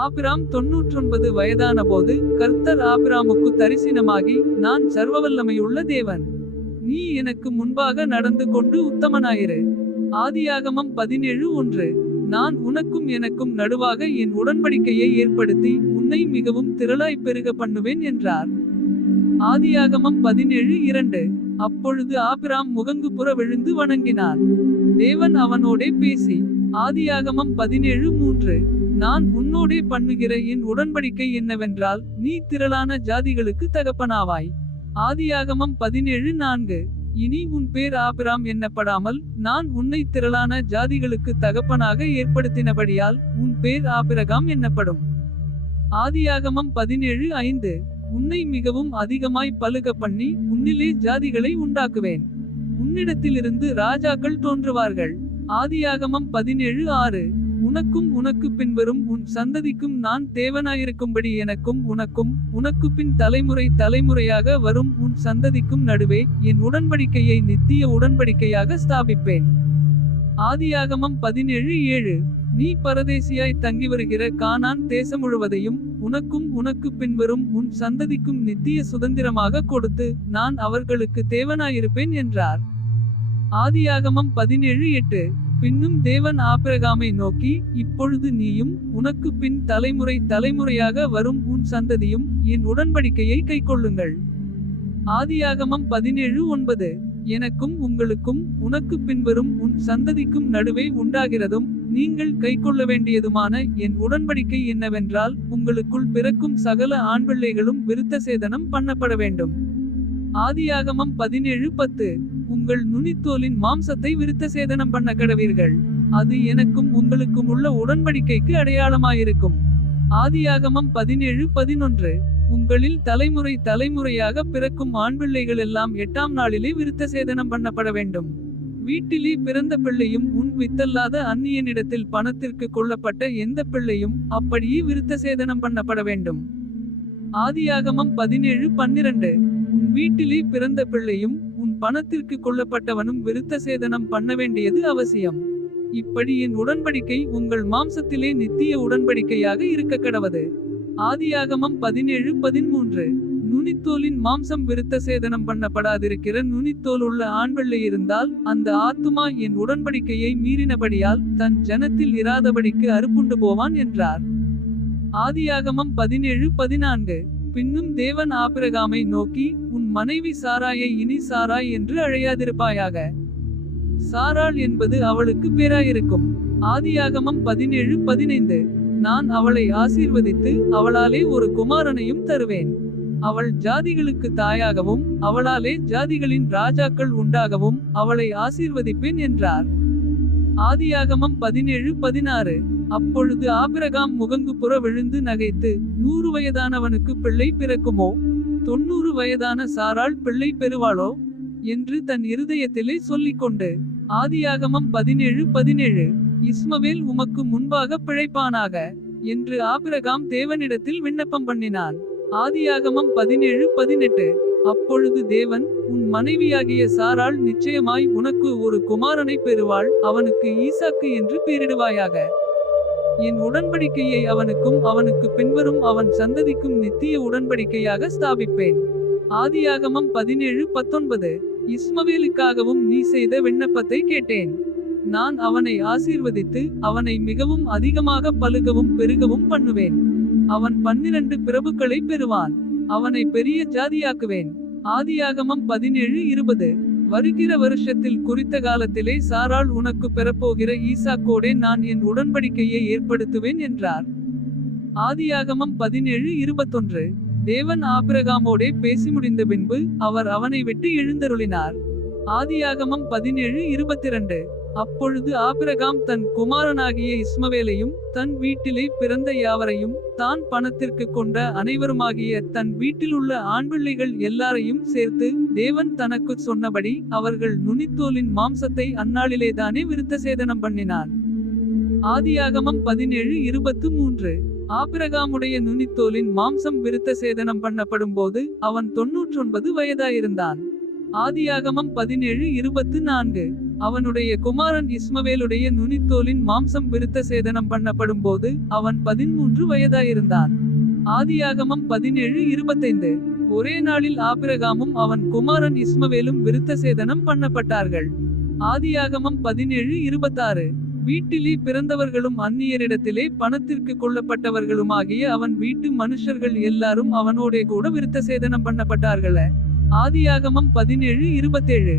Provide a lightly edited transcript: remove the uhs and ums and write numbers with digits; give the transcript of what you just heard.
ஆபிராம் 99 வயதான போது கர்த்தர் ஆபிராமுக்கு தரிசனமாகி, நான் சர்வவல்லமையுள்ள தேவன். நீ எனக்கு முன்பாக நடந்து கொண்டு உத்தமனாயிரு. ஆதியாகமம் 17:1. நான் உனக்கும் எனக்கும் நடுவாக என் உடன்படிக்கையை ஏற்படுத்தி உன்னை மிகவும் திரளாய் பெருக பண்ணுவேன் என்றார். ஆதியாகமம் 17:2. அப்பொழுது ஆபிராம் முகங்குப்புற விழுந்து வணங்கினான். தேவன் அவனோடே பேசி, ஆதியாகமம் 17:3. நான் உன்னோடே பண்ணுகிற என் உடன்படிக்கை என்னவென்றால், நீ திரளான ஜாதிகளுக்கு தகப்பனாவாய். ஆதியாகமம் 17:4. இனி உன் பேர் ஆபிராம் என்னப்படாமல், நான் உன்னை திரளான ஜாதிகளுக்கு தகப்பனாக ஏற்படுத்தினபடியால் உன் பேர் ஆபிரகாம் என்னப்படும். ஆதியாகமம் 17:5. உன்னை மிகவும் அதிகமாய் பலுக பண்ணி உன்னிலே ஜாதிகளை உண்டாக்குவேன். உன்னிடத்திலிருந்து ராஜாக்கள் தோன்றுவார்கள். ஆதியாகமம் 17:6. உனக்கும் உனக்கு பின்வரும் உன் சந்ததிக்கும் நான் தேவனாயிருக்கும்படி எனக்கும் உனக்கும் உனக்கு பின் தலைமுறை தலைமுறையாக வரும் உன் சந்ததிக்கும் நடுவே என் உடன்படிக்கையை நித்திய உடன்படிக்கையாக ஸ்தாபிப்பேன். ஆதியாகமம் 17:7. நீ பரதேசியாய் தங்கி வருகிற கானான் தேசம் முழுவதையும் உனக்கும் உனக்கு பின்வரும் உன் சந்ததிக்கும் நித்திய சுதந்திரமாக கொடுத்து நான் அவர்களுக்கு தேவனாயிருப்பேன் என்றார். ஆதியாகமம் 17:8. பின்னும் தேவன் ஆபிரகாமை நோக்கி, இப்பொழுது நீயும் உனக்கு பின் தலைமுறை தலைமுறையாக வரும் உன் சந்ததியும் என் உடன்படிக்கையை கைக்கொள்ளுங்கள். ஆதியாகமம் 17:9. எனக்கும் உங்களுக்கும் உனக்கு பின்வரும் உன் சந்ததிக்கும் நடுவே உண்டாகிறதும் நீங்கள் கைக்கொள்ள வேண்டியதுமான என் உடன்படிக்கை என்னவென்றால், உங்களுக்குள் பிறக்கும் சகல ஆண்பிள்ளைகளும் விருத்த சேதனம் பண்ணப்பட வேண்டும். ஆதியாகமம் 17:10. உங்கள் நுனித்தோலின் மாம்சத்தை விருத்த சேதனம் பண்ண கடவீர்கள். அது எனக்கும் உங்களுக்கும் உள்ள உடன்படிக்கைக்கு அடையாளமாயிருக்கும். ஆதியாகமம் 17:11. உங்களில் தலைமுறை தலைமுறையாக பிறக்கும் ஆண்பிள்ளைகள் எல்லாம் 8ஆம் நாளிலே விருத்த சேதனம் பண்ணப்பட வேண்டும். வீட்டிலே பிறந்த பிள்ளையும் உன் வித்தல்லாத அந்நியனிடத்தில் பணத்திற்கு கொள்ளப்பட்ட எந்த பிள்ளையும் அப்படியே விருத்த சேதனம் பண்ணப்பட வேண்டும். ஆதியாகமம் 17:12. உன் வீட்டிலே பிறந்த பிள்ளையும் உன் பணத்திற்கு கொள்ளப்பட்டவனும் விருத்த சேதனம் பண்ண வேண்டியது அவசியம். இப்படி என் உடன்படிக்கை உங்கள் மாம்சத்திலே நித்திய உடன்படிக்கையாக இருக்க கடவது. ஆதியாகமம் 17:13. நுனித்தோலின் மாம்சம் விருத்த சேதனம் பண்ணப்படாதிருக்கிற நுனித்தோல் உள்ள ஆண்பிள்ளை இருந்தால் அந்த ஆத்துமா என் உடன்படிக்கையை மீறினபடியால் தன் ஜனத்தில் இராதபடிக்கு அறுப்புண்டு போவான் என்றார். ஆதியாகமம் 17:14. பின்னும் தேவன் ஆபிரகாமை நோக்கி, உன் மனைவி சாராயை இனி சாராய் என்று அழையாதிருப்பாயாக. சாராள் என்பது அவளுக்கு பேராயிருக்கும். ஆதியாகமம் 17:15. நான் அவளை ஆசீர்வதித்து அவளாலே ஒரு குமாரனையும் தருவேன். அவள் ஜாதிகளுக்கு தாயாகவும் அவளாலே ஜாதிகளின் ராஜாக்கள் உண்டாகவும் அவளை ஆசீர்வதிப்பேன் என்றார். ஆதியாகமம் 17:16. அப்பொழுது ஆபிரகாம் முகங்குப்புற விழுந்து நகைத்து, 100 வயதானவனுக்கு பிள்ளை பிறக்குமோ, 90 வயதான சாராள் பிள்ளை பெறுவாளோ என்று தன் இருதயத்திலே சொல்லிக்கொண்டு. ஆதியாகமம் 17:17. இஸ்மவேல் உமக்கு முன்பாக பிழைப்பானாக என்று ஆபிரகாம் தேவனிடத்தில் விண்ணப்பம் பண்ணினான். ஆதியாகமம் 17:18. அப்பொழுது தேவன், உன் மனைவியாகிய சாராள் நிச்சயமாய் உனக்கு ஒரு குமாரனை பெறுவாள், அவனுக்கு ஈசாக்கு என்று பெயரிடுவாயாக. என் உடன்படிக்கையை அவனுக்கும் அவனுக்கு பின்வரும் அவன் சந்ததிக்கும் நித்திய உடன்படிக்கையாக ஸ்தாபிப்பேன். ஆதியாகமம் 17:19. இஸ்மவேலுக்காகவும் நீ செய்த விண்ணப்பத்தை கேட்டேன். நான் அவனை ஆசீர்வதித்து அவனை மிகவும் அதிகமாக பலுகவும் பெருகவும் பண்ணுவேன். அவன் 12 பிரபுக்களை பெறுவான். அவனை பெரிய ஜாதியாக்குவேன். ஆதியாகமம் 17:20. வருகிற வருஷத்தில் குறித்த காலத்திலே சாராள் உனக்கு பெறப்போகிற ஈசாக்கோடே நான் என் உடன்படிக்கையை ஏற்படுத்துவேன் என்றார். ஆதியாகமம் 17:21. தேவன் ஆபிரகாமோடே பேசி முடிந்த பின்பு அவர் அவனை விட்டு எழுந்தருளினார். ஆதியாகமம் 17:22. அப்பொழுது ஆபிரகாம் தன் குமாரனாகிய இஸ்மவேலையும் தன் வீட்டிலே பிறந்த யாவரையும் தான் பணத்திற்கு கொண்ட அனைவருமாகிய தன் வீட்டிலுள்ள ஆண்பிள்ளைகள் எல்லாரையும் சேர்த்து தேவன் தனக்கு சொன்னபடி அவர்கள் நுனித்தோலின் மாம்சத்தை அந்நாளிலேதானே விருத்த சேதனம் பண்ணினான். ஆதியாகமம் 17:23. ஆபிரகாமுடைய நுனித்தோலின் மாம்சம் விருத்த சேதனம் பண்ணப்படும் போது அவன் 99 வயதாயிருந்தான். ஆதியாகமம் 17:24. அவனுடைய குமாரன் இஸ்மவேலுடைய நுனித்தோலின் மாம்சம் விருத்த சேதனம் பண்ணப்படும் போது அவன் 13 வயதாயிருந்தான். ஆதியாகமம் 17:25. ஒரே நாளில் ஆபிரகாமும் அவன் குமாரன் இஸ்மவேலும் விருத்த சேதனம் பண்ணப்பட்டார்கள். ஆதியாகமம் 17:26. வீட்டிலே பிறந்தவர்களும் அந்நியரிடத்திலே பணத்திற்கு கொள்ளப்பட்டவர்களுமாகிய அவன் வீட்டு மனுஷர்கள் எல்லாரும் அவனோடே கூட விருத்த சேதனம் பண்ணப்பட்டார்கள. ஆதியாகமம் 17:27.